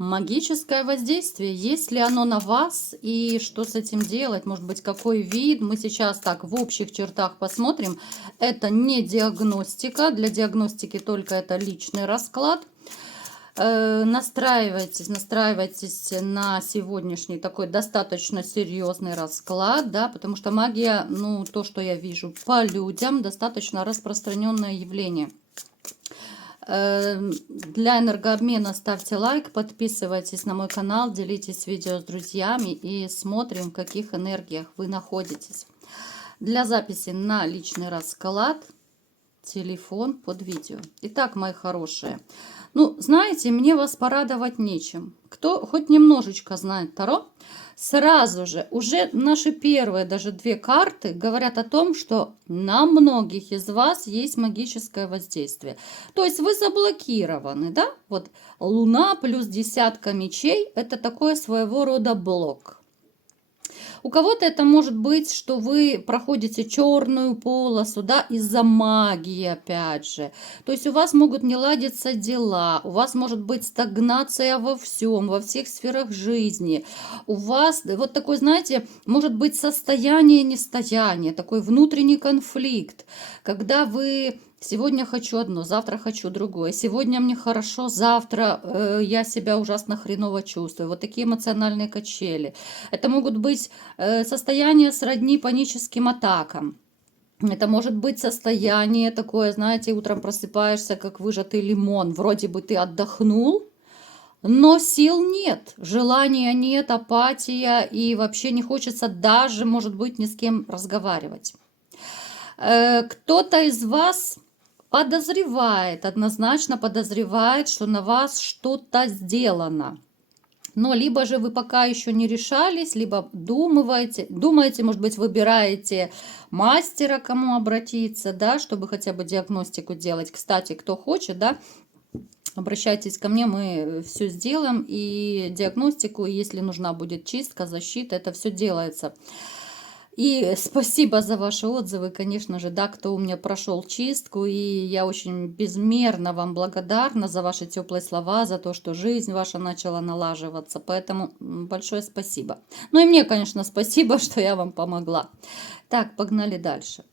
Магическое воздействие, есть ли оно на вас и что с этим делать, может быть, какой вид, мы сейчас так в общих чертах посмотрим. Это не диагностика, для диагностики только это личный расклад. Настраивайтесь на сегодняшний такой достаточно серьезный расклад, да, потому что магия, ну, то, что я вижу по людям, достаточно распространенное явление. Для энергообмена ставьте лайк, подписывайтесь на мой канал, делитесь видео с друзьями и смотрим, в каких энергиях вы находитесь. Для записи на личный расклад телефон под видео. Итак, мои хорошие, ну, знаете, мне вас порадовать нечем. Кто хоть немножечко знает Таро, сразу же уже наши первые даже две карты говорят о том, что на многих из вас есть магическое воздействие. То есть вы заблокированы, да? Вот Луна плюс десятка мечей – это такой своего рода блок. У кого-то это может быть, что вы проходите черную полосу, да, из-за магии, опять же. То есть у вас могут не ладиться дела, у вас может быть стагнация во всем, во всех сферах жизни. У вас вот такой, знаете, может быть состояние нестояния, такой внутренний конфликт, когда вы... Сегодня хочу одно, завтра хочу другое. Сегодня мне хорошо, завтра я себя ужасно хреново чувствую. Вот такие эмоциональные качели. Это могут быть состояния сродни паническим атакам. Это может быть состояние такое, знаете, утром просыпаешься, как выжатый лимон. Вроде бы ты отдохнул, но сил нет, желания нет, апатия, и вообще не хочется даже, может быть, ни с кем разговаривать. Кто-то из вас подозревает, однозначно подозревает, что на вас что-то сделано. Но либо же вы пока еще не решались, либо думаете, может быть, выбираете мастера, кому обратиться, да, чтобы хотя бы диагностику делать. Кстати, кто хочет, да, обращайтесь ко мне, мы все сделаем, и диагностику, если нужна будет чистка, защита, это все делается. И спасибо за ваши отзывы, конечно же, да, кто у меня прошел чистку, и я очень безмерно вам благодарна за ваши теплые слова, за то, что жизнь ваша начала налаживаться, поэтому большое спасибо. Ну и мне, конечно, спасибо, что я вам помогла. Так, погнали дальше.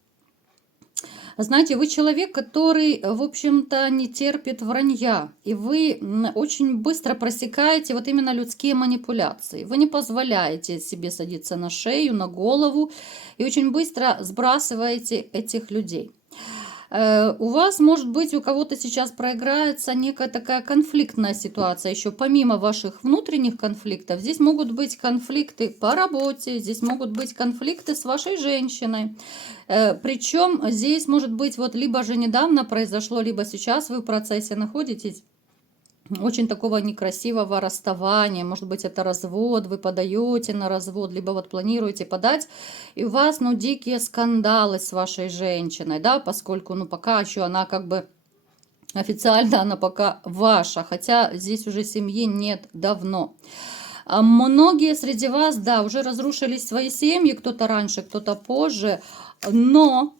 Знаете, вы человек, который, в общем-то, не терпит вранья, и вы очень быстро просекаете вот именно людские манипуляции. Вы не позволяете себе садиться на шею, на голову, и очень быстро сбрасываете этих людей. У вас, может быть, у кого-то сейчас проиграется некая такая конфликтная ситуация, еще помимо ваших внутренних конфликтов. Здесь могут быть конфликты по работе, здесь могут быть конфликты с вашей женщиной. Причем здесь может быть вот либо же недавно произошло, либо сейчас вы в процессе находитесь. Очень такого некрасивого расставания, может быть, это развод, вы подаете на развод, либо вот планируете подать, и у вас, ну, дикие скандалы с вашей женщиной, да, поскольку, ну, пока еще она как бы официально, она пока ваша, хотя здесь уже семьи нет давно. Многие среди вас, да, уже разрушили свои семьи, кто-то раньше, кто-то позже, но...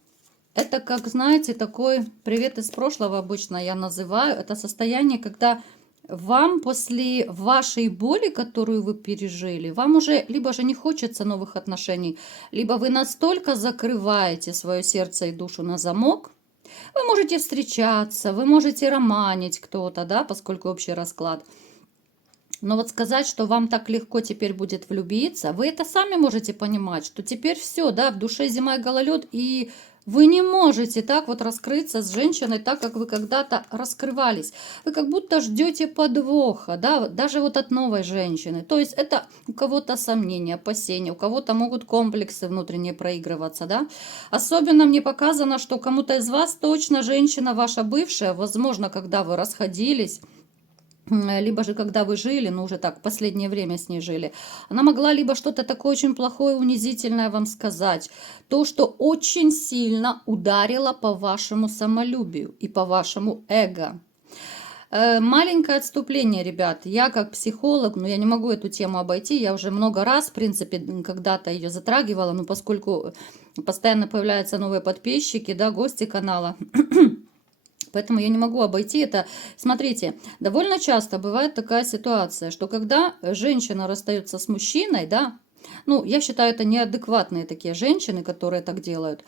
Это, как знаете, такой привет из прошлого обычно я называю. Это состояние, когда вам после вашей боли, которую вы пережили, вам уже либо же не хочется новых отношений, либо вы настолько закрываете свое сердце и душу на замок. Вы можете встречаться, вы можете романить кто-то, да, поскольку общий расклад. Но вот сказать, что вам так легко теперь будет влюбиться, вы это сами можете понимать, что теперь все, да, в душе зима и гололед, и вы не можете так вот раскрыться с женщиной, так как вы когда-то раскрывались. Вы как будто ждете подвоха, да, даже вот от новой женщины. То есть это у кого-то сомнения, опасения, у кого-то могут комплексы внутренние проигрываться, да. Особенно мне показано, что кому-то из вас точно женщина ваша бывшая, возможно, когда вы расходились, либо же когда вы жили, ну уже так, последнее время с ней жили, она могла либо что-то такое очень плохое, унизительное вам сказать, то, что очень сильно ударило по вашему самолюбию и по вашему эго. Маленькое отступление, ребят. Я как психолог, но я не могу эту тему обойти. Я уже много раз, в принципе, когда-то ее затрагивала, но поскольку постоянно появляются новые подписчики, да, гости канала, Поэтому я не могу обойти это. Смотрите, довольно часто бывает такая ситуация, что когда женщина расстается с мужчиной, да, ну, я считаю, это неадекватные такие женщины, которые так делают,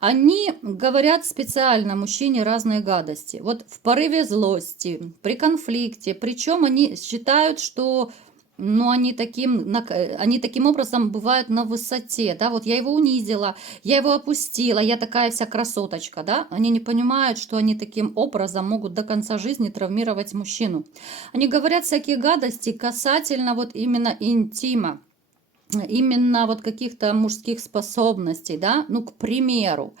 они говорят специально мужчине разные гадости. Вот в порыве злости, при конфликте, причем они считают, что ну, они таким образом бывают на высоте, да, вот я его унизила, я его опустила, я такая вся красоточка, да, они не понимают, что они таким образом могут до конца жизни травмировать мужчину. Они говорят всякие гадости касательно вот именно интима, именно вот каких-то мужских способностей, да, ну, к примеру,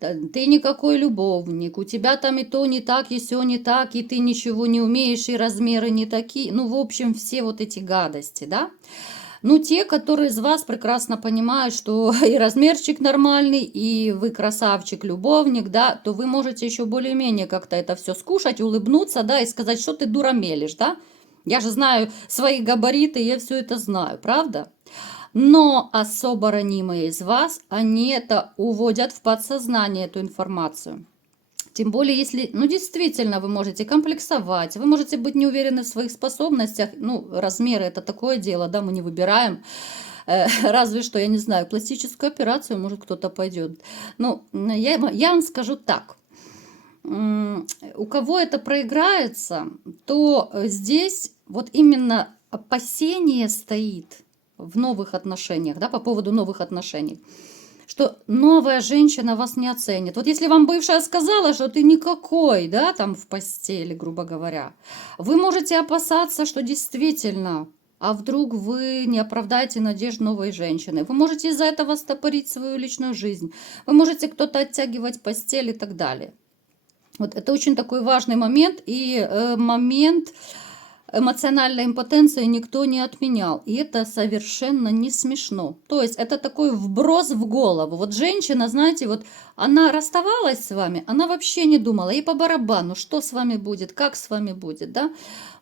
ты никакой любовник, у тебя там и то не так, и сё не так, и ты ничего не умеешь, и размеры не такие, ну, в общем, все вот эти гадости, да. Ну, те, которые из вас прекрасно понимают, что и размерчик нормальный, и вы красавчик, любовник, да, то вы можете еще более-менее как-то это все скушать, улыбнуться, да, и сказать, что ты дура мелешь, да. Я же знаю свои габариты, я все это знаю, правда? Но особо ранимые из вас, они это уводят в подсознание, эту информацию. Тем более, если, ну, действительно, вы можете комплексовать, вы можете быть не уверены в своих способностях. Ну, размеры – это такое дело, да, мы не выбираем. Разве что, я не знаю, пластическую операцию, может, кто-то пойдет. Ну, я вам скажу так. У кого это проиграется, то здесь вот именно опасение стоит в новых отношениях, да, по поводу новых отношений, что новая женщина вас не оценит. Вот если вам бывшая сказала, что ты никакой, да, там в постели, грубо говоря, вы можете опасаться, что действительно, а вдруг вы не оправдаете надежд новой женщины. Вы можете из-за этого стопорить свою личную жизнь. Вы можете кто-то оттягивать постель и так далее. Вот это очень такой важный момент, и момент эмоциональной импотенции никто не отменял. И это совершенно не смешно. То есть это такой вброс в голову. Вот женщина, знаете, вот она расставалась с вами, она вообще не думала, ей по барабану, что с вами будет, как с вами будет, да?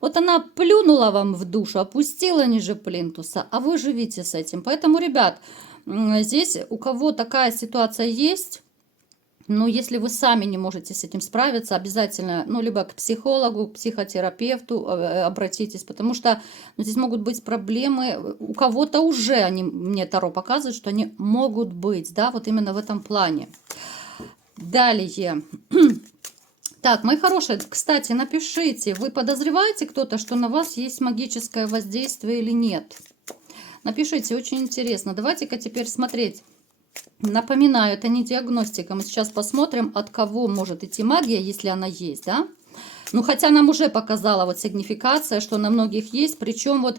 Вот она плюнула вам в душу, опустила ниже плинтуса, а вы живите с этим. Поэтому, ребят, здесь у кого такая ситуация есть, но если вы сами не можете с этим справиться, обязательно, ну, либо к психологу, к психотерапевту обратитесь, потому что ну, здесь могут быть проблемы. У кого-то уже, мне Таро показывают, что они могут быть, да, вот именно в этом плане. Далее. Так, мои хорошие, кстати, напишите, вы подозреваете кто-то, что на вас есть магическое воздействие или нет? Напишите, очень интересно. Давайте-ка теперь смотреть. Напоминаю, это не диагностика. Мы сейчас посмотрим, от кого может идти магия, если она есть, да? Ну, хотя нам уже показала вот сигнификация, что на многих есть. Причем вот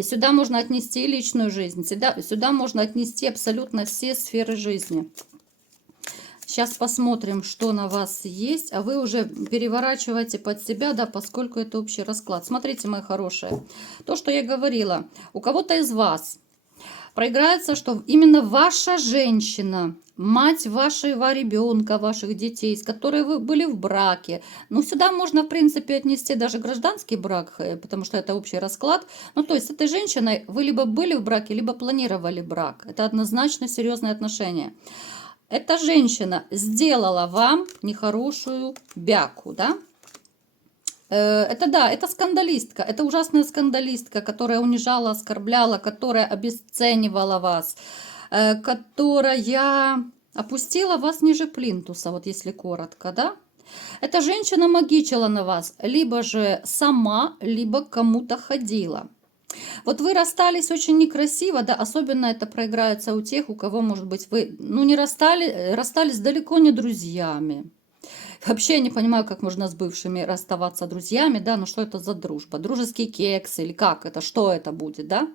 сюда можно отнести личную жизнь, сюда можно отнести абсолютно все сферы жизни. Сейчас посмотрим, что на вас есть, а вы уже переворачиваете под себя, да, поскольку это общий расклад. Смотрите, мои хорошие, то, что я говорила, у кого-то из вас проиграется, что именно ваша женщина, мать вашего ребенка, ваших детей, с которой вы были в браке. Ну, сюда можно, в принципе, отнести даже гражданский брак, потому что это общий расклад. Ну, то есть с этой женщиной вы либо были в браке, либо планировали брак. Это однозначно серьезные отношения. Эта женщина сделала вам нехорошую бяку, да? Это да, это скандалистка, это ужасная скандалистка, которая унижала, оскорбляла, которая обесценивала вас, которая опустила вас ниже плинтуса, вот если коротко, да? Эта женщина магичила на вас, либо же сама, либо кому-то ходила. Вот вы расстались очень некрасиво, да, особенно это проиграется у тех, у кого, может быть, вы, ну, не расстались далеко не друзьями. Вообще я не понимаю, как можно с бывшими расставаться друзьями, да, ну что это за дружба? Дружеский кекс или как это, что это будет, да?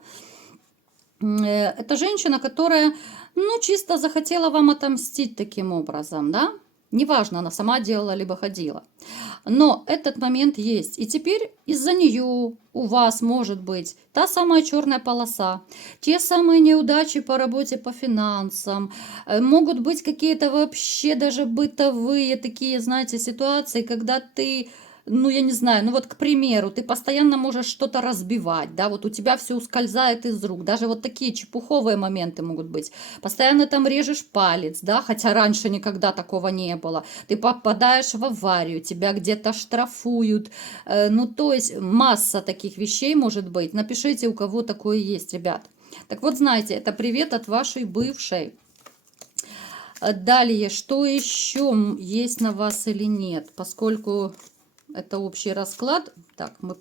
Это женщина, которая, ну, чисто захотела вам отомстить таким образом, да? Неважно, она сама делала, либо ходила. Но этот момент есть. И теперь из-за нее у вас может быть та самая черная полоса, те самые неудачи по работе, по финансам. Могут быть какие-то вообще даже бытовые такие, знаете, ситуации, когда ты ну, я не знаю, ну вот, к примеру, ты постоянно можешь что-то разбивать, да, вот у тебя все ускользает из рук, даже вот такие чепуховые моменты могут быть. Постоянно там режешь палец, да, хотя раньше никогда такого не было. Ты попадаешь в аварию, тебя где-то штрафуют, ну, то есть масса таких вещей может быть. Напишите, у кого такое есть, ребят. Так вот, знаете, это привет от вашей бывшей. Далее, что еще есть на вас или нет, поскольку это общий расклад. Так, мы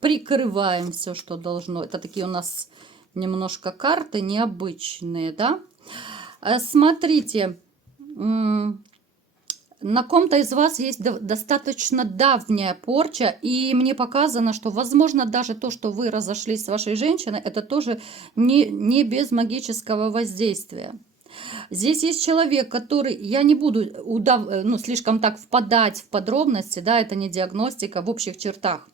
прикрываем все, что должно. Это такие у нас немножко карты необычные, да? Смотрите, на ком-то из вас есть достаточно давняя порча, и мне показано, что, возможно, даже то, что вы разошлись с вашей женщиной, это тоже не без магического воздействия. Здесь есть человек, который, я не буду ну, слишком так впадать в подробности, да, это не диагностика в общих чертах.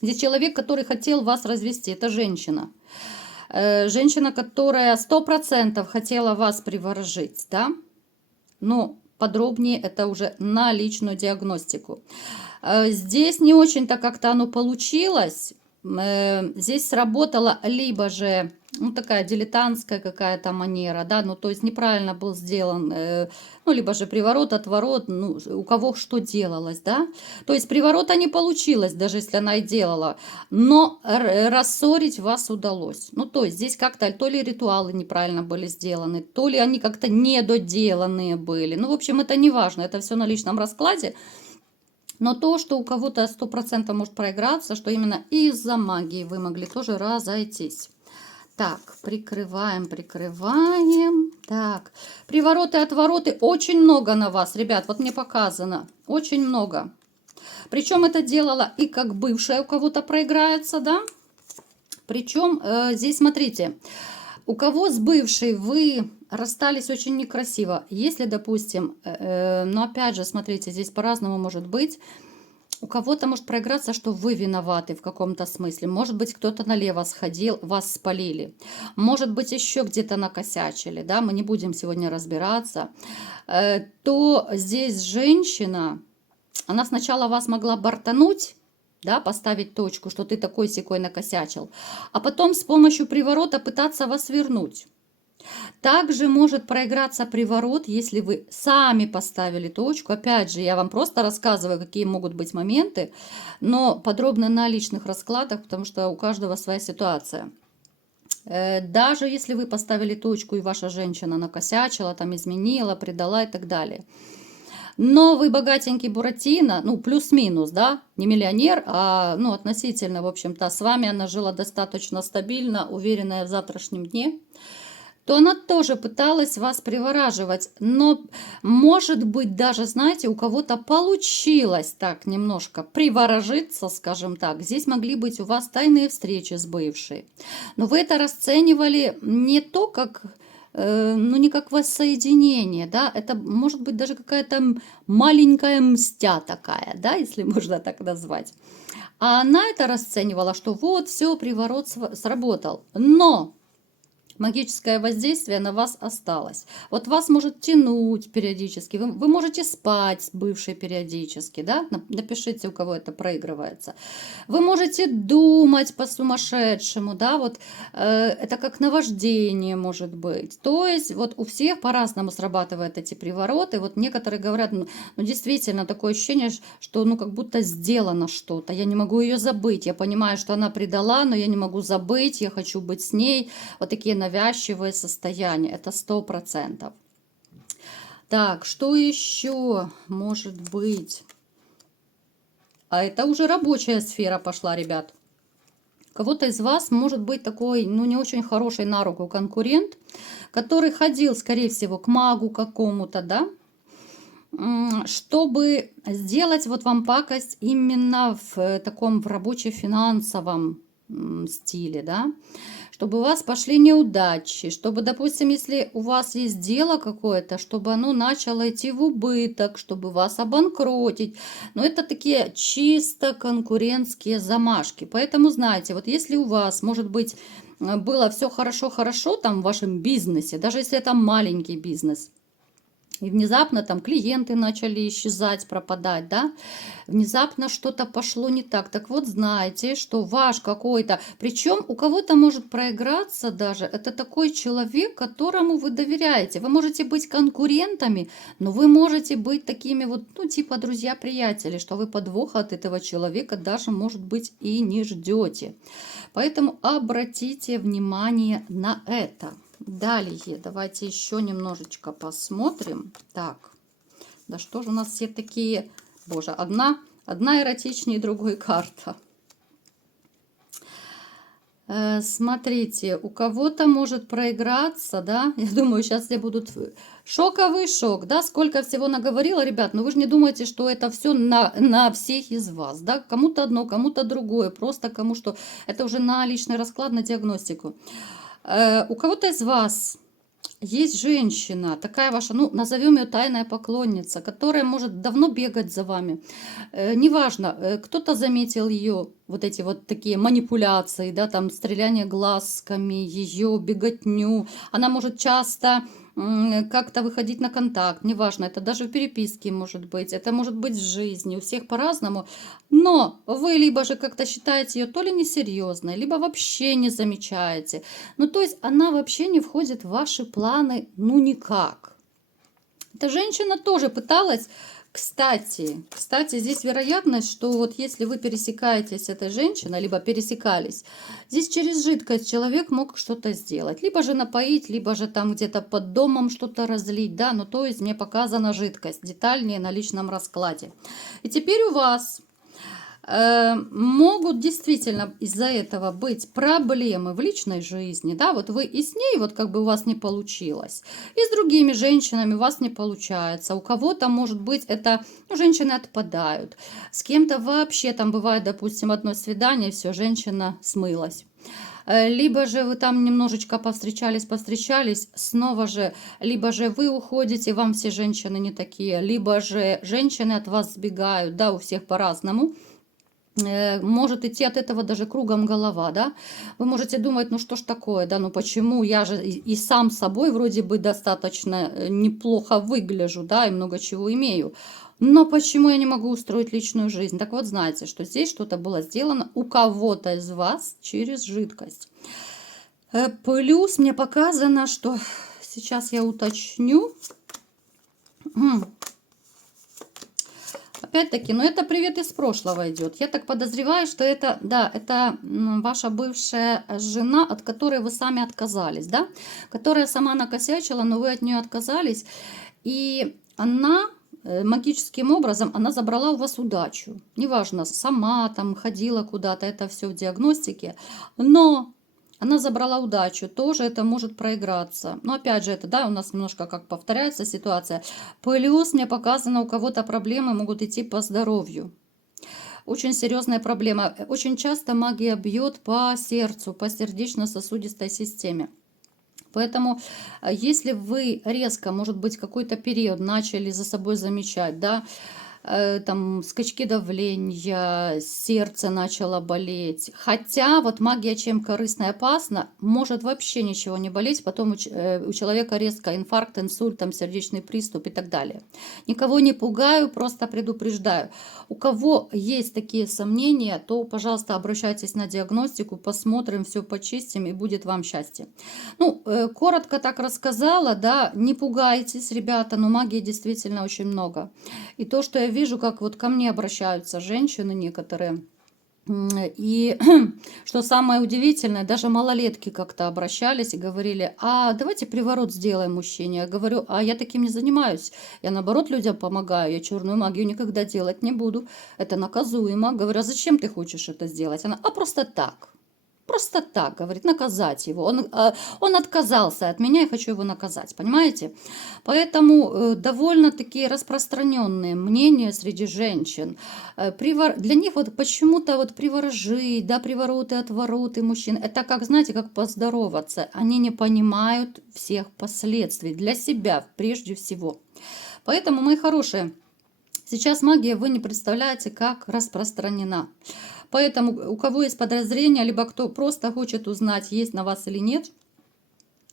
Здесь человек, который хотел вас развести, это женщина. Женщина, которая 100% хотела вас приворожить, да, но подробнее это уже на личную диагностику. Здесь не очень-то как-то оно получилось. Здесь сработала либо же, ну, такая дилетантская какая-то манера, да, ну, то есть неправильно был сделан, ну, либо же приворот, отворот, ну, у кого что делалось, да. То есть приворота не получилось, даже если она и делала, но рассорить вас удалось. Ну, то есть здесь как-то то ли ритуалы неправильно были сделаны, то ли они как-то недоделанные были. Ну, в общем, это не важно, это все на личном раскладе. Но то, что у кого-то 100% может проиграться, что именно из-за магии вы могли тоже разойтись. Так, прикрываем, прикрываем. Так, привороты, отвороты очень много на вас, ребят. Вот мне показано, очень много. Причем это делала и как бывшая у кого-то проиграется, да. Причем здесь, смотрите, у кого с бывшей вы расстались очень некрасиво. Если, допустим, но опять же, смотрите, здесь по-разному может быть. У кого-то может проиграться, что вы виноваты в каком-то смысле. Может быть, кто-то налево сходил, вас спалили. Может быть, еще где-то накосячили, да, мы не будем сегодня разбираться. То здесь женщина, она сначала вас могла бортануть, да, поставить точку, что ты такой-сякой накосячил, а потом с помощью приворота пытаться вас вернуть. Также может проиграться приворот, если вы сами поставили точку. Опять же, я вам просто рассказываю, какие могут быть моменты, но подробно на личных раскладах, потому что у каждого своя ситуация. Даже если вы поставили точку, и ваша женщина накосячила, там изменила, предала и так далее. Но вы богатенький Буратино, ну, плюс-минус, да, не миллионер, а, ну, относительно, в общем-то, с вами она жила достаточно стабильно, уверенная в завтрашнем дне, то она тоже пыталась вас привораживать. Но, может быть, даже, знаете, у кого-то получилось так немножко приворожиться, скажем так. Здесь могли быть у вас тайные встречи с бывшей. Но вы это расценивали не то, как, ну, не как воссоединение, да, это может быть даже какая-то маленькая мстя такая, да, если можно так назвать. А она это расценивала, что вот, все, приворот сработал. Но магическое воздействие на вас осталось. Вот вас может тянуть периодически, вы можете спать с бывшей периодически, да? Напишите, у кого это проигрывается. Вы можете думать по-сумасшедшему, да, вот это как наваждение может быть. То есть вот у всех по-разному срабатывают эти привороты. Вот некоторые говорят, ну действительно такое ощущение, что ну как будто сделано что-то. Я не могу ее забыть. Я понимаю, что она предала, но я не могу забыть. Я хочу быть с ней. Вот такие навязчивые состояния. Это 100%. Так, что еще может быть? А это уже рабочая сфера пошла, ребят. У кого-то из вас может быть такой, ну, не очень хороший на руку конкурент, который ходил, скорее всего, к магу какому-то, да, чтобы сделать вот вам пакость именно в таком в рабоче-финансовом стиле, да, чтобы у вас пошли неудачи, чтобы, допустим, если у вас есть дело какое-то, чтобы оно начало идти в убыток, чтобы вас обанкротить. Но это такие чисто конкурентские замашки. Поэтому, знаете, вот если у вас, может быть, было все хорошо-хорошо там в вашем бизнесе, даже если это маленький бизнес, И внезапно там клиенты начали исчезать, пропадать, да, внезапно что-то пошло не так. Так вот, знайте, что ваш какой-то, причем у кого-то может проиграться даже, это такой человек, которому вы доверяете. Вы можете быть конкурентами, но вы можете быть такими вот, ну, типа друзья-приятели, что вы подвоха от этого человека даже, может быть, и не ждете. Поэтому обратите внимание на это. Далее, давайте еще немножечко посмотрим. Так, да что же у нас все такие... Боже, одна эротичнее другой карта. Смотрите, у кого-то может проиграться, да, я думаю, сейчас все будут... Шоковый шок, да, сколько всего наговорила, ребят, но вы же не думаете, что это все на всех из вас, да, кому-то одно, кому-то другое, просто кому что, это уже на личный расклад, на диагностику. У кого-то из вас есть женщина, такая ваша, ну, назовем ее тайная поклонница, которая может давно бегать за вами. Неважно, кто-то заметил ее, вот эти вот такие манипуляции, да, там стреляние глазками, ее беготню. Она может часто как-то выходить на контакт, неважно, это даже в переписке может быть, это может быть в жизни, у всех по-разному. Но вы либо же как-то считаете ее то ли несерьезной, либо вообще не замечаете. Ну, то есть она вообще не входит в ваши планы, ну, никак. Эта женщина тоже пыталась, кстати, здесь вероятность, что вот если вы пересекаетесь с этой женщиной, либо пересекались, здесь через жидкость человек мог что-то сделать. Либо же напоить, либо же там где-то под домом что-то разлить, да, ну, то есть мне показана жидкость, детальнее на личном раскладе. И теперь у вас... могут действительно из-за этого быть проблемы в личной жизни, да, вот вы и с ней, вот как бы у вас не получилось, и с другими женщинами у вас не получается, у кого-то, может быть, это, ну, женщины отпадают, с кем-то вообще там бывает, допустим, одно свидание, и все, женщина смылась. Либо же вы там немножечко повстречались, снова же, либо же вы уходите, вам все женщины не такие, либо же женщины от вас сбегают, да, у всех по-разному. Может идти от этого даже кругом голова, да, вы можете думать, ну что ж такое, да, ну почему, я же и сам собой вроде бы достаточно неплохо выгляжу, да, и много чего имею, но почему я не могу устроить личную жизнь? Так вот, знаете, что здесь что-то было сделано у кого-то из вас через жидкость. Плюс мне показано, что сейчас я уточню. Опять-таки, но это привет из прошлого идет. Я так подозреваю, что это, да, это ваша бывшая жена, от которой вы сами отказались, да, которая сама накосячила, но вы от нее отказались, и она магическим образом, она забрала у вас удачу. Неважно, сама там ходила куда-то, это все в диагностике, но... Она забрала удачу, тоже это может проиграться. Но опять же, это, да, у нас немножко как повторяется ситуация. Плюс мне показано, у кого-то проблемы могут идти по здоровью. Очень серьезная проблема. Очень часто магия бьет по сердцу, по сердечно-сосудистой системе. Поэтому, если вы резко, может быть, какой-то период начали за собой замечать, да, там скачки давления, сердце начало болеть. Хотя вот магия чем корыстна и опасна, может вообще ничего не болеть, потом у человека резко инфаркт, инсульт, там, сердечный приступ и так далее. Никого не пугаю, просто предупреждаю. У кого есть такие сомнения, то, пожалуйста, обращайтесь на диагностику, посмотрим, все почистим и будет вам счастье. Ну, коротко так рассказала, да, не пугайтесь, ребята, но магии действительно очень много. И то, что я вижу, как вот ко мне обращаются женщины некоторые. И что самое удивительное, даже малолетки как-то обращались и говорили, а давайте приворот сделаем мужчине. Я говорю, а я таким не занимаюсь. Я наоборот людям помогаю, я черную магию никогда делать не буду. Это наказуемо. Говорю, а зачем ты хочешь это сделать? Она, а просто так. Просто так, говорит, наказать его. Он отказался от меня, я хочу его наказать, понимаете? Поэтому довольно-таки распространенные мнения среди женщин. Для них вот почему-то вот приворожи, да, привороты, отвороты мужчин, это как, знаете, как поздороваться. Они не понимают всех последствий для себя прежде всего. Поэтому, мои хорошие, сейчас магия, вы не представляете, как распространена. Поэтому у кого есть подозрения, либо кто просто хочет узнать, есть на вас или нет,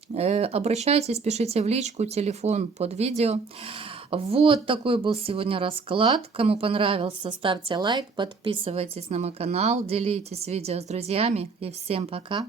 Обращайтесь, пишите в личку, телефон под видео. Вот такой был сегодня расклад. Кому понравился, ставьте лайк, подписывайтесь на мой канал, делитесь видео с друзьями. И всем пока!